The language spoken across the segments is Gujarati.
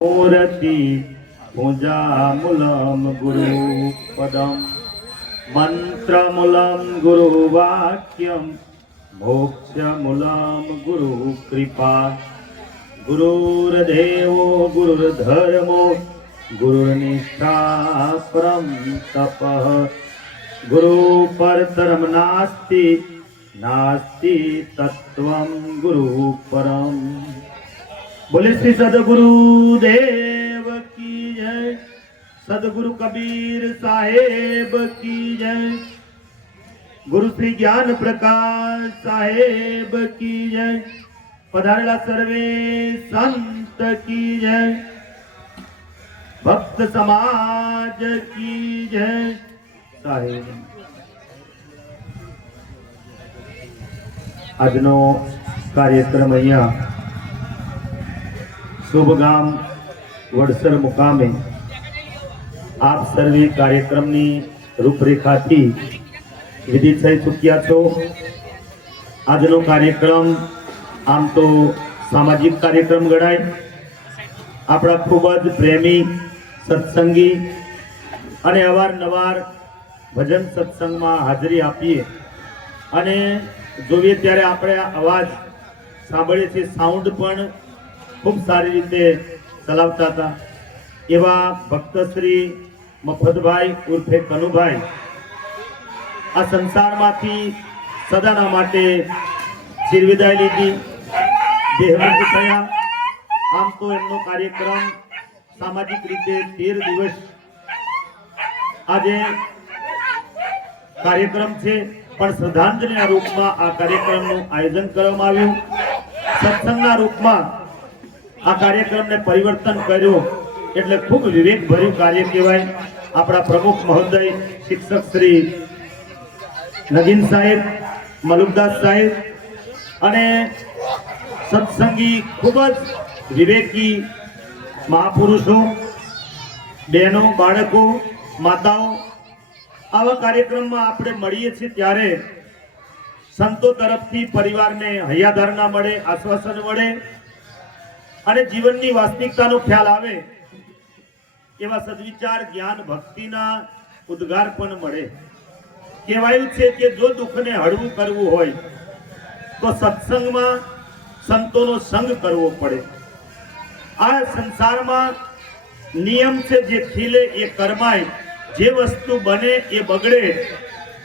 मूर्ति भुजामूलं गुरुपदं मन्त्रमूलं गुरुवाक्यं मोक्षमूलं गुरुकृपा गुरुर्देवो गुरुर्धर्मो गुरुर्निष्ठा परं तपः गुरु परतरं नास्ति नास्ति तत्त्वं गुरु परम। बोले श्री सदगुरु देव की जय, सदगुरु कबीर साहेब की जय, गुरु श्री ज्ञान प्रकाश साहेब की जय, पधारेला सर्वे संत की जय, भक्त समाज की जय साहेब। આજનો કાર્યક્રમ અહીંયા શુભગામ વડસર મુકામે આપ સર્વે કાર્યક્રમની રૂપરેખાથી વિધિત થઈ ચૂક્યા છો। આજનો કાર્યક્રમ આમ તો સામાજિક કાર્યક્રમ ગણાય। આપણા ખૂબ જ પ્રેમી સત્સંગી અને અવારનવાર ભજન સત્સંગમાં હાજરી આપીએ અને જોઈએ ત્યારે આપણે અવાજ સાંભળીએ છીએ, સાઉન્ડ પણ ખૂબ સારી રીતે ચલાવતા હતા એવા ભક્ત શ્રી મફતભાઈ ઉર્ફે કનુભાઈ આ સંસારમાંથી સદાના માટે ચિરવિદાય લીધી, દેહમુક્ત થયા। આમ તો એમનો કાર્યક્રમ સામાજિક રીતે 13 દિવસ આજે કાર્યક્રમ છે, પણ શ્રદ્ધાંજલિના રૂપમાં આ કાર્યક્રમનું આયોજન કરવામાં આવ્યું। સત્સંગના રૂપમાં આ કાર્યક્રમને પરિવર્તન કર્યું એટલે ખૂબ વિવેકભર્યું કાર્ય કહેવાય। આપણા પ્રમુખ મહોદય શિક્ષક શ્રી નગીન સાહેબ, મલુકદાસ સાહેબ અને સત્સંગી ખૂબ જ વિવેકી મહાપુરુષો, બહેનો, બાળકો, માતાઓ આવા કાર્યક્રમમાં આપણે મળીએ છીએ ત્યારે સંતો તરફથી પરિવારને હૈયાધારણા મળે, આશ્વાસન મળે અને જીવનની વાસ્તવિકતાનો ખ્યાલ આવે એવા સદવિચાર, જ્ઞાન, ભક્તિના ઉદ્ગાર પણ મળે। કહેવાયું છે કે જો દુઃખને હળવું કરવું હોય તો સત્સંગમાં સંતોનો સંગ કરવો પડે। આ સંસારમાં નિયમ છે, જે ખીલે એ કરમાય, જે વસ્તુ બને એ બગડે,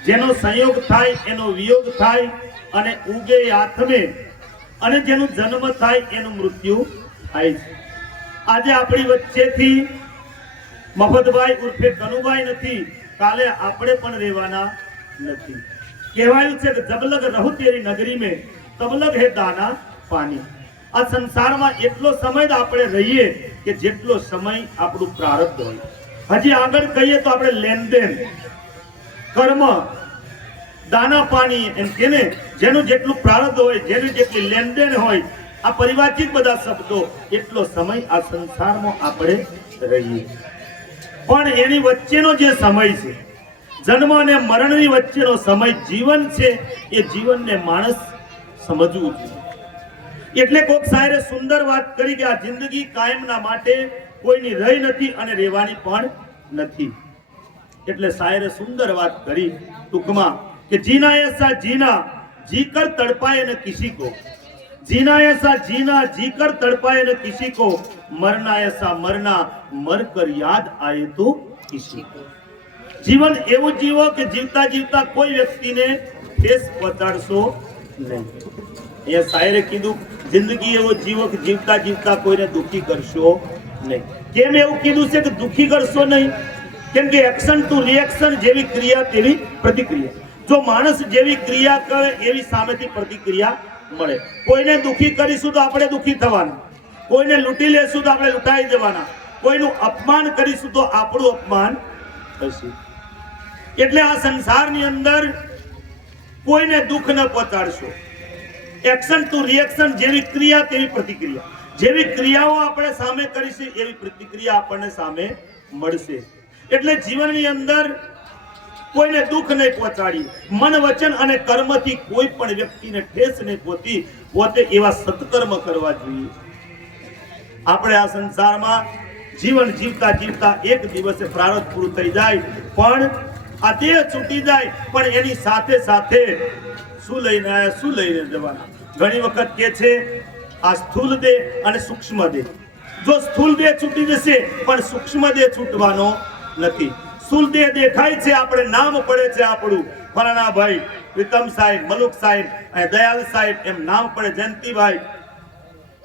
જેનો સંયોગ થાય એનો વિયોગ થાય અને ઉગે આત્મે, અને જેનો જન્મ થાય એનું મૃત્યુ થાય છે। આજે આપણી વચ્ચેથી મફતભાઈ ઉર્ફે કનુભાઈ નથી, કાલે આપણે પણ રહેવાના નથી। કહેવાયું છે કે જબલગ રહુ તેરી નગરી में તબલગ હે દાના પાણી। આ સંસારમાં એટલો સમય જ આપણે રહીએ કે જેટલો સમય આપણું પ્રારબ્ધ હોય। હજી આગળ કહીએ તો આપણે લેનદેન, કર્મ, દાના પાણી એમ કે ને, જેનું જેટલું પ્રારબ્ધ હોય, જેનું જેટલી લેનદેન હોય, આ પરિવાચિક બધા શબ્દો, એટલો સમય આ સંસારમાં આપણે રહીએ। પણ એની વચ્ચેનો જે સમય છે, જન્મ અને મરણની વચ્ચેનો સમય જીવન છે, એ જીવનને માણસ સમજવું જોઈએ। એટલે કોક સાહેબે સુંદર વાત કરી કે આ જિંદગી કાયમના માટે કોઈની રહી નથી અને રહેવાની પણ નથી। એટલે શાયરે સુંદર વાત કરી ટૂંકમાં કે जीना ऐसा जीना जीकर तड़पाए न किसी को, जीना ऐसा जीना जीकर तड़पाए न किसी को, मरना ऐसा मरना मर कर याद आए तो किसी को। जीवन એવું જીવો કે જીવતા જીવતા કોઈ વ્યક્તિને ઠેસ પહોંચાડશો નહીં। એ શાયરે કીધું જિંદગી એવો જીવો કે જીવતા જીવતા કોઈને દુખી કરશો નહીં। કેમ એવું કીધું છે કે દુખી કરશો નહીં? કેમ કે એક્શન ટુ રિએક્શન, જેવી ક્રિયા તેવી પ્રતિક્રિયા। જો માણસ જેવી ક્રિયા કરે એવી સામેથી પ્રતિક્રિયા મળે। કોઈને દુખી કરીશું તો આપણે દુખી થવાના, કોઈને લૂંટી લેશું તો આપણે લૂંટાઈ જવાના, કોઈનું અપમાન કરીશું તો આપણું અપમાન થશે। એટલે આ સંસારની અંદર કોઈને દુઃખ ન પહોંચાડશો। એક્શન ટુ રિએક્શન, જેવી ક્રિયા તેવી પ્રતિક્રિયા। જેવી ક્રિયાઓ આપણે સામે કરીશું એવી પ્રતિક્રિયા આપણને સામે મળશે। એટલે જીવનની અંદર કોઈને દુઃખ નહીં પહોંચાડી, મન, વચન અને કર્મથી કોઈ પણ વ્યક્તિને ઠેસ નહીં પહોંચી, પોતે એવા સત્કર્મ કરવા જોઈએ। આપણે આ સંસારમાં જીવન જીવતા જીવતા એક દિવસે પ્રારબ્ધ પૂરું થઈ જાય, પણ આ દેહ છૂટી જાય, પણ એની સાથે સાથે શું લઈને આવ્યા, શું લઈને જવાના? ઘણી વખત કે છે આ સ્થૂલ દેહ અને સૂક્ષ્મ દેહ. જો સ્થૂલ દેહ છૂટી જશે પણ સૂક્ષ્મ દેહ છૂટવાનો નથી. સ્થૂલ દેહ દેખાય છે, આપણે નામ પડે છે આપણું, ફલાણા ભાઈ, પ્રીતમ સાહેબ, મલુક સાહેબ, અને દયાલ સાહેબ, એમ નામ પડે, જયંતિભાઈ,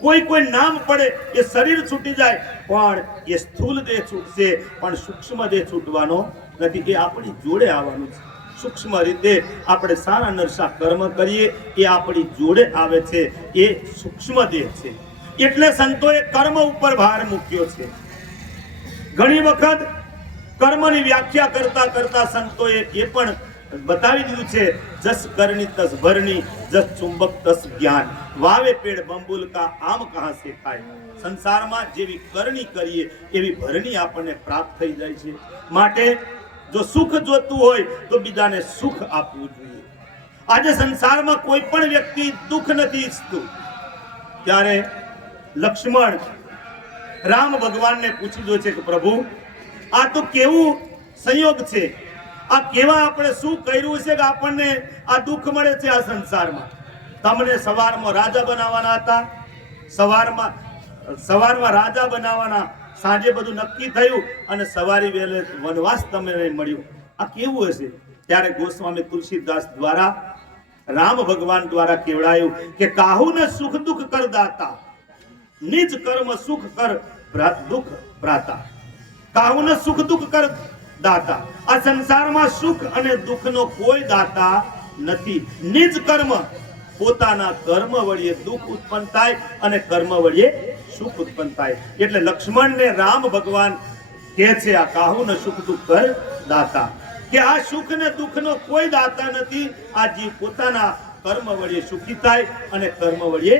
કોઈ નામ પડે, એ શરીર છૂટી જાય, પણ એ સ્થૂલ દેહ છૂટશે, પણ સૂક્ષ્મ દેહ છૂટવાનો નથી. એ આપણી જોડે આવવાનું છે. સૂક્ષ્મ રીતે આપણે સારા નરસા કર્મ કરીએ, એ આપણી જોડે આવે છે, એ સૂક્ષ્મ દેહ છે. એટલે સંતોએ કર્મ ઉપર ભાર મૂક્યો છે. ઘણી વખત કર્મની વ્યાખ્યા કરતા કરતા સંતોએ એ પણ બતાવી દીધું છે, જસ કરણી તસ ભરણી, જસ ચુંબક તસ જ્ઞાન, વાવે પેડ બંબુલ કા આમ કહા સે ખાય. સંસારમાં જેવી કરણી કરીએ એવી ભરણી આપણને પ્રાપ્ત થઈ જાય છે. માટે જો સુખ જોતું હોય તો બીજાને સુખ આપવું જોઈએ. આજે સંસારમાં કોઈ પણ વ્યક્તિ દુઃખ નથી ઈચ્છતું. ત્યારે લક્ષ્મણ રામ ભગવાનને પૂછી દો છે કે પ્રભુ, આ તો કેવું સંયોગ છે, આ કેવા આપણે શું કર્યું છે કે આપણને આ દુઃખ મળે છે આ સંસારમાં? તમને સવારમાં રાજા બનાવવાના હતા, સવારમાં રાજા બનાવવાના, સાંજે બધું નક્કી થયું અને સવારે વહેલે વનવાસ તમને મળ્યો. આ કેવું હશે? ત્યારે ગોસ્વામી તુલસીદાસ દ્વારા રામ ભગવાન દ્વારા કેવડાયું કે કાહુ ને સુખ દુઃખ કર દાતા, નિજ કર્મ સુખ કર દુઃખ ભ્રાતા. કાહુ ને સુખ દુઃખ કર દાતા. આ સંસારમાં સુખ અને દુઃખનો કોઈ દાતા નથી. નિજ કર્મ, પોતાના કર્મ વળીએ દુઃખ ઉત્પન્ન થાય અને કર્મ વળીએ સુખ ઉત્પન્ન થાય. એટલે લક્ષ્મણને રામ ભગવાન કહે છે આ કાહુ ને સુખ દુઃખ કર દાતા, કે આ સુખ ને દુઃખનો કોઈ દાતા નથી. આ જીવ પોતાના કર્મ વળીએ સુખી થાય અને કર્મ વળીએ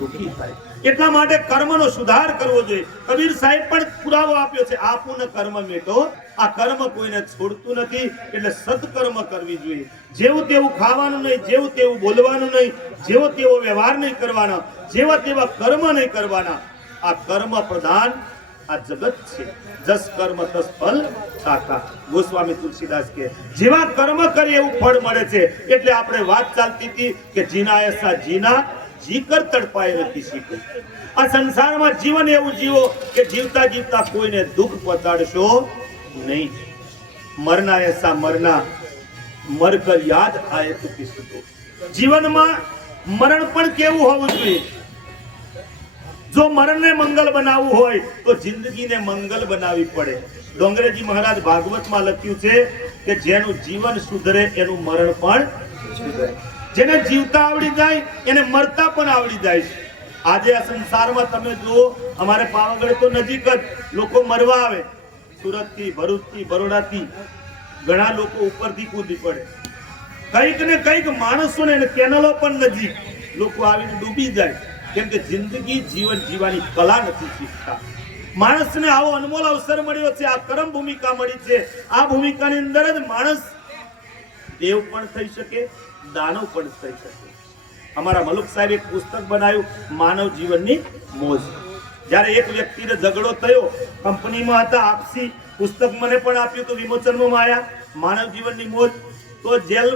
દુઃખી થાય. એટલા માટે કર્મનો સુધાર કરવો જોઈએ. કબીર સાહેબ પણ પુરાવો આપ્યો છે, આપું કર્મ મેટો. આ કર્મ કોઈને છોડતું નથી, એટલે સત્કર્મ કરવી જોઈએ. જેવું તેવું ખાવાનું નહીં, જેવું તેવું બોલવાનું નહીં, જેવો તેવો વ્યવહાર નહીં કરવાનો, જેવા તેવા કર્મ નહીં કરવાના. આ કર્મ પ્રધાન આ જગત છે. જસ કર્મ તસ ફલ સાકા. ગોસ્વામી તુલસીદાસ કે જેવા કર્મ કરીએ એવું ફળ મળે છે. એટલે આપણે વાત ચાલતી હતી કે જીના એસા જીના જીકર તડપાય નથી શીખવું. આ સંસારમાં જીવન એવું જીવો કે જીવતા જીવતા કોઈને દુઃખ પહોંચાડશો નહીં. મરના એસા મરના, મર કર યાદ આયે તો કિસકો. જીવનમાં મરણ પણ કેવું હોવું જોઈએ? જો મરણને મંગલ બનાવવું હોય તો જિંદગીને મંગલ બનાવવી પડે. ડોંગરેજી મહારાજ ભાગવતમાં લખ્યું છે કે જેનું જીવન સુધરે એનું મરણ પણ સુધરે. જેને જીવતા આવડી જાય એને મરતા પણ આવડી જાય છે. આજે આ સંસારમાં તમે જુઓ, અમારે પાવાગઢ તો નજીક જ લોકો મરવા આવે, સુરત થી, ભરૂચ થી, બરોડા થી ઘણા લોકો ઉપરથી કૂદી પડે. કઈક ને કઈક માણસોને કેનલો પણ નજીક લોકો આવીને ડૂબી જાય, કેમ કે જિંદગી જીવન જીવવાની કલા નથી શીખતા. માણસને આવો અનમોલ અવસર મળ્યો છે, આ કર્મ ભૂમિકા મળી છે. આ ભૂમિકાની અંદર જ માણસ દેવ પણ થઈ શકે, દાનવ પણ થઈ શકે. અમારા મલુક સાહેબ એક પુસ્તક બનાવ્યું, માનવ જીવનની મોજ. જ્યારે એક વ્યક્તિને ઝઘડો થયો, કંપનીમાં હતા, આપસી પુસ્તક મને પણ આપ્યું તો વિમોચનમાં આવ્યા, માનવ જીવનની મોજ. તો જેલ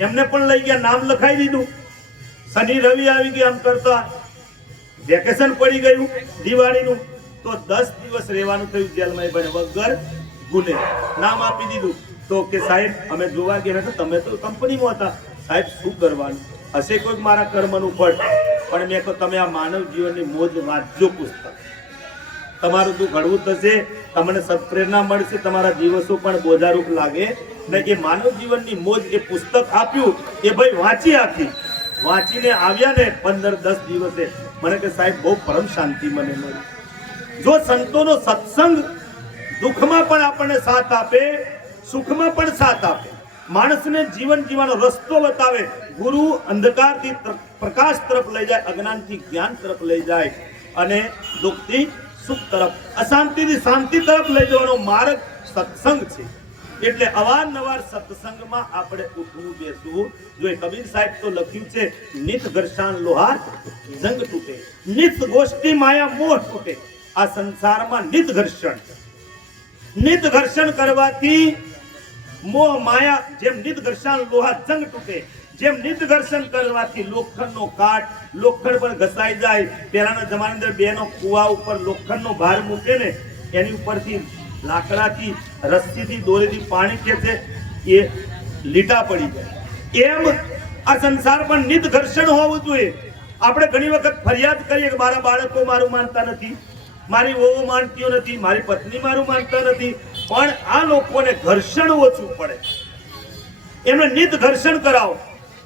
એમને પણ લઈ ગયા, નામ લખાઈ દીધું. શનિ રવિ આવી ગયા, આમ કરતા વેકેશન પડી ગયું દિવાળીનું, તો 10 દિવસ રહેવાનું થયું જેલમાં, વગર ગુને નામ આપી દીધું. તો કે સાહેબ અમે જોવા ગયા હતા, તમે તો કંપનીમાં હતા. સાહેબ શું કરવાનું હશે, કોઈ મારા કર્મનું ફળ. પણ મેં કહ્યું તમે આ માનવ જીવનની મોજ વાંચજો પુસ્તક, તમારું દુઃખ હળવું થશે, તમને સત્પ્રેરણા મળશે, તમારા દિવસો પણ બોજારૂપ લાગે ને. એ માનવ જીવનની મોજ એ પુસ્તક આપ્યું, એ ભાઈ વાંચી આખી. વાંચીને આવ્યા ને 15-10 દિવસે મને કે સાહેબ બહુ પરમ શાંતિ મને મળી. જો સંતોનો સત્સંગ દુઃખમાં પણ આપણને સાથ આપે, સુખમાં પણ સાથ આપે, માણસને જીવન જીવવાનો રસ્તો બતાવે. ગુરુ અંધકારથી પ્રકાશ તરફ લઈ જાય, અજ્ઞાનથી જ્ઞાન તરફ લઈ જાય, અને દુઃખથી સુખ તરફ, અશાંતિથી શાંતિ તરફ લઈ જવાનો માર્ગ સત્સંગ છે. એટલે અવારનવાર સત્સંગમાં આપણે ઉઠવું બેસવું જોઈએ. કબીર સાહેબ તો લખ્યું છે, નિત ઘર્ષણ લોહાર જંગ તૂટે, નિત ગોષ્ઠી માયા મોહ તૂટે. આ સંસારમાં નિત ઘર્ષણ કરવાથી મોહ માયા, જેમ નિત ઘર્ષણ લોહા જંગ તૂટે, જેમ નિત ઘર્ષણ કરવાથી લોખંડનો કાટ લોખંડ પર ઘસાઈ જાય. પહેલાના જમાના અંદર બેનો કુવા ઉપર લોખંડનો ભાર મૂકે ને એની ઉપરથી લાકડાથી રસ્સીથી દોરીથી પાણી ખેંચે એ લીટા પડી જાય. એમ આ સંસાર પર નિત ઘર્ષણ હોવું જોઈએ. આપણે ઘણી વખત ફરિયાદ કરીએ કે મારા બાળકો મારું માનતા નથી, મારી વહુ માનતીઓ નથી, મારી પત્ની મારું માનતા નથી, પણ આ લોકોને ઘર્ષણ ઓછું પડે. એમને નિત ઘર્ષણ કરાવો.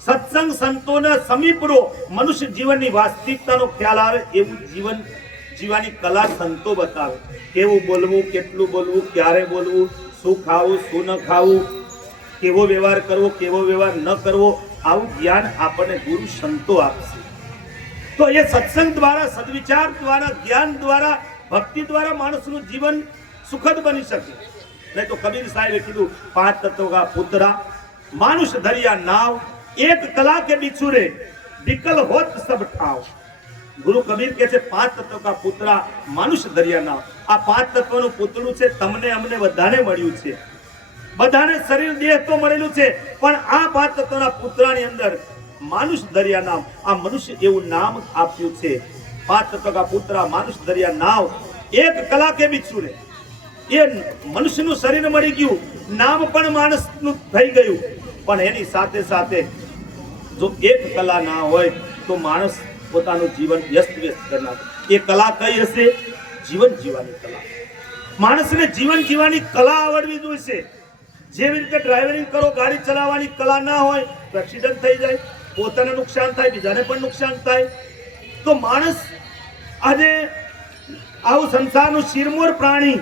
સત્સંગ સંતોના સમીપ રહો. મનુષ્ય જીવનની વાસ્તવિકતાનો ખ્યાલ આવે એવું જીવન જીવવાની કલા સંતો બતાવે. કેવું બોલવું, કેટલું બોલવું, ક્યારે બોલવું, શું ખાવું, શું ન ખાવું, કેવો વ્યવહાર કરવો, કેવો વ્યવહાર ન કરવો, આવું જ્ઞાન આપણને ગુરુ સંતો આપશે. તો એ સત્સંગ દ્વારા, સદવિચાર દ્વારા, જ્ઞાન દ્વારા, ભક્તિ દ્વારા માણસનું જીવન સુખદ બની શકે. નહીં તો કબીર સાહેબે કીધું 5 તત્વ કા પુત્રા માનુષ ધરિયા નાવ, એક કલા કે બિછુરે વિકલ હોત સબ ઠાવ. ગુરુ કબીર કહે છે 5 તત્વ કા પુત્રા માનુષ ધરિયા નાવ. આ 5 તત્વનું પુતળું છે, તમને અમને બધાને મળ્યું છે. બધાને શરીર દેહ તો મળેલું છે, પણ આ 5 તત્વના પુત્રની અંદર માનુષ દરિયા નામ, આ મનુષ્ય એવું નામ આપ્યું છે. 5 તત્વ કા પુત્રા માનુષ દરિયા નાવ, એક કલા કે બિછુરે. એ મનુષ્યનું શરીર મળી ગયું, નામ પણ માણસનું થઈ ગયું, પણ એની સાથે સાથે જો એક કલા ના હોય તો માણસ પોતાનું જીવન વ્યસ્ત કરી નાખે. એ કલા કઈ હશે? જીવન જીવવાની કલા. માણસને જીવન જીવવાની કલા આવડવી જોઈશે. જેવી રીતે ડ્રાઇવિંગ કરો, ગાડી ચલાવવાની કલા ના હોય તો એક્સિડન્ટ થઈ જાય, પોતાને નુકસાન થાય, બીજાને પણ નુકસાન થાય. તો માણસ આજે આવું સંસારનું શિરમોર પ્રાણી,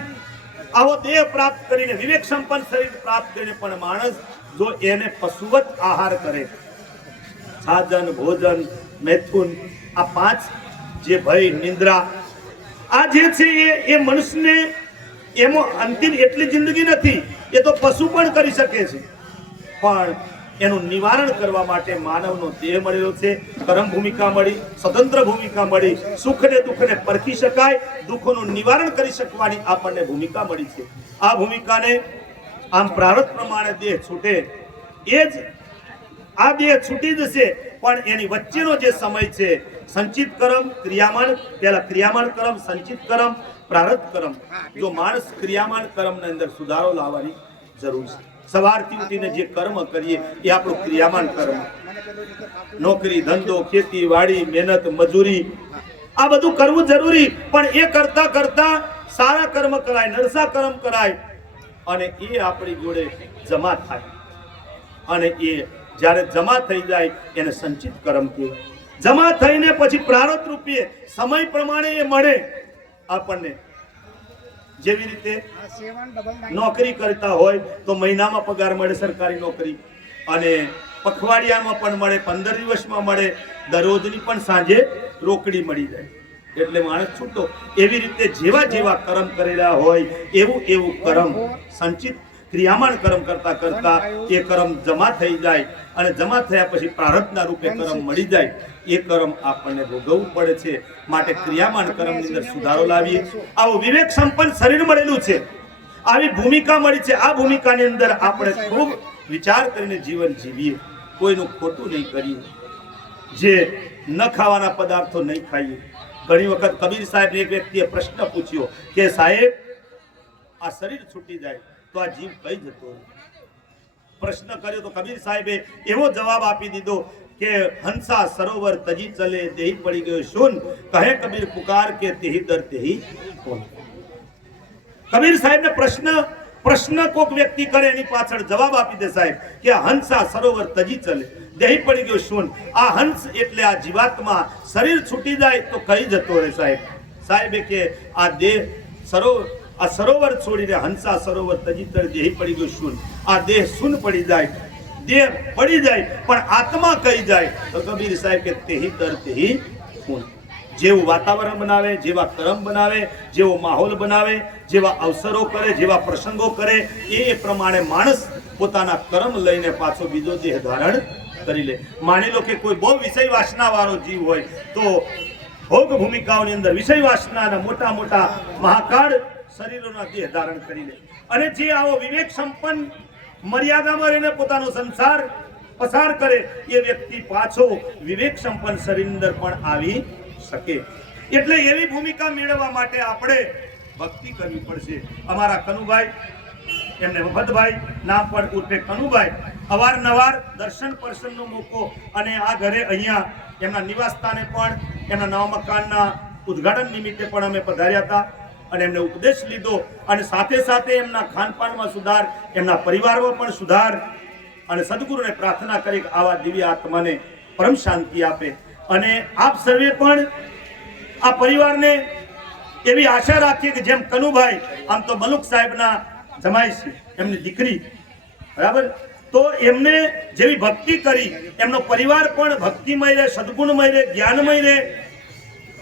આવો દેહ પ્રાપ્ત કરીને, વિવેક સંપન્ન શરીર પ્રાપ્ત કરીને પણ માણસ જો એને પશુવત આહાર કરે, સાજન, ભોજન, મૈથુન, આ 5 જે ભય, નિંદ્રા, આ જે છે એ મનુષ્યને એમાં અંતિમ એટલી જિંદગી નથી. એ તો પશુ પણ કરી શકે છે, પણ એનું નિવારણ કરવા માટે માનવનો દેહ મળેલો છે. કર્મ ભૂમિકા મળી, સ્વતંત્ર ભૂમિકા મળી, સુખ ને દુઃખ ને પરખી શકાય, દુઃખોનું નિવારણ કરી શકવાની આપણને ભૂમિકા મળી છે. આ ભૂમિકાને આમ પ્રારબ્ધ પ્રમાણે દેહ છૂટે, એ જ આ દેહ છૂટી જશે, પણ એની વચ્ચેનો જે સમય છે સંચિત કર્મ, ક્રિયામાન, પહેલા ક્રિયામાન કર્મ, સંચિત કર્મ, પ્રારબ્ધ કર્મ. જો માણસ ક્રિયામાન કર્મની અંદર સુધારો લાવવાની જરૂર છે. સવારથી ઉઠીને જે કર્મ કરીએ એ આપણું ક્રિયામાન કર્મ. નોકરી, ધંધો, ખેતી, વાડી, મહેનત, મજૂરી, આ બધું કરવું જરૂરી, પણ એ કરતા કરતા સારા કર્મ કરાય, નરસા કર્મ કરાય, અને એ આપણી જોડે જમા થાય. અને એ જ્યારે જમા થઈ જાય એને સંચિત કર્મ કહેવાય. જમા થઈને પછી પ્રારબ્ધ રૂપે સમય પ્રમાણે એ મળે આપણને. જેવી રીતે નોકરી કરતા હોય તો મહિનામાં પગાર મળે, સરકારી નોકરી, અને પખવાડિયામાં પણ મળે, 15 દિવસમાં મળે, દરરોજની પણ સાંજે રોકડી મળી જાય, એટલે માણસ છૂટો. એવી રીતે જેવા જેવા કર્મ કરેલા હોય એવું એવું કર્મ સંચિત ક્રિયામાન કર્મ કરતા કરતા એ કર્મ જમા થઈ જાય, અને જમા થયા પછી પ્રારબ્ધના રૂપે કર્મ મળી જાય. એ કર્મ આપણને ભોગવવું પડે છે. માટે ક્રિયામાન કર્મની અંદર સુધારો લાવીએ. આવું વિવેક સંપન્ન શરીર મળેલું છે, આવી ભૂમિકા મળી છે. આ ભૂમિકાની અંદર આપણે ખૂબ વિચાર કરીને જીવન જીવીએ, કોઈનું ખોટું નહીં કરીએ, જે ન ખાવાના પદાર્થો નહીં ખાઈએ. ઘણી વખત કબીર સાહેબને એક વ્યક્તિએ પ્રશ્ન પૂછ્યો કે સાહેબ, આ શરીર છૂટી જાય તો આ જીવ કઈ જતો? પ્રશ્ન કર્યો તો કબીર સાહેબે એવો જવાબ આપી દીધો કે હંસા સરોવર તજી ચલે, દેહી પડી ગયો શૂન, કહે કબીર પુકાર કે તેહી દર તેહી કોણ. કબીર સાહેબને પ્રશ્ન કોક વ્યક્તિ કરે એની પાછળ જવાબ આપી દે સાહેબ કે હંસા સરોવર તજી ચલે, દેહી પડી ગયો શૂન. આ હંસ એટલે આ જીવાત્મા, શરીર છૂટી જાય તો કઈ જતો રહે સાહેબ? સાહેબે કે આ દેહ આ સરોવર છોડીને હંસા સરોવર તજી ચલે, દેહી પડી ગયો શૂન. આ દેહ શૂન પડી જાય, દેહ પડી જાય, પણ આત્મા કઈ જાય? તો કબીર સાહેબ કે તેહી દર તેહી કોણ. જેવું વાતાવરણ બનાવે, જેવા કર્મ બનાવે, જેવો માહોલ બનાવે, જેવા અવસરો કરે, જેવા પ્રસંગો કરે, એ પ્રમાણે માણસ પોતાના કર્મ લઈને પાછો બીજો દેહ ધારણ કરી લે. માની લો કે કોઈ બહુ વિષય વાસના વાળો જીવ હોય તો ભોગ ભૂમિકાઓની અંદર વિષય વાસનાના મોટા મોટા મહાકાળ શરીરોના દેહ ધારણ કરી લે અને જે આવો વિવેક સંપન્ન મર્યાદામાં રહીને પોતાનો સંસાર પસાર કરે એ વ્યક્તિ પાછો વિવેક સંપન્ન શરીરની અંદર પણ આવી શકે. એટલે એવી ભૂમિકા મેળવવા માટે આપણે ભક્તિ કરવી પડશે. અમારા કનુભાઈ, એમને વફતભાઈ નામ પણ ઉર્ફે કનુભાઈ, અવારનવાર દર્શન પરસનનો મોકો અને આ ઘરે અહીંયા એમના નિવાસ સ્થાને પણ એમના નવા મકાનના ઉદ્ઘાટન નિમિત્તે પણ અમે પધાર્યા હતા અને એમને ઉપદેશ લીધો અને સાથે સાથે એમના ખાનપાનમાં સુધાર, એમના પરિવારમાં પણ સુધાર અને સદગુરુને પ્રાર્થના કરી કે આવા દિવ્ય આત્માને પરમ શાંતિ આપે. અને આપ સર્વે પણ આ પરિવારને એવી આશા રાખીએ કે જેમ કનુભાઈ આમ તો મલુક સાહેબના જમાઈ છે, એમની દીકરી, બરાબર, તો એમને જેવી ભક્તિ કરી એમનો પરિવાર પણ ભક્તિમય રહે, સદગુણમય રહે, જ્ઞાનમય રહે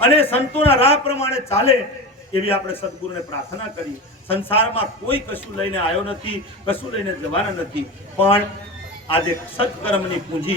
અને સંતોના રાહ પ્રમાણે ચાલે એવી આપણે સદગુરુને પ્રાર્થના કરી. સંસારમાં કોઈ કશું લઈને આવ્યો નથી, કશું લઈને જવાના નથી, પણ આજે સત્કર્મની પૂંજી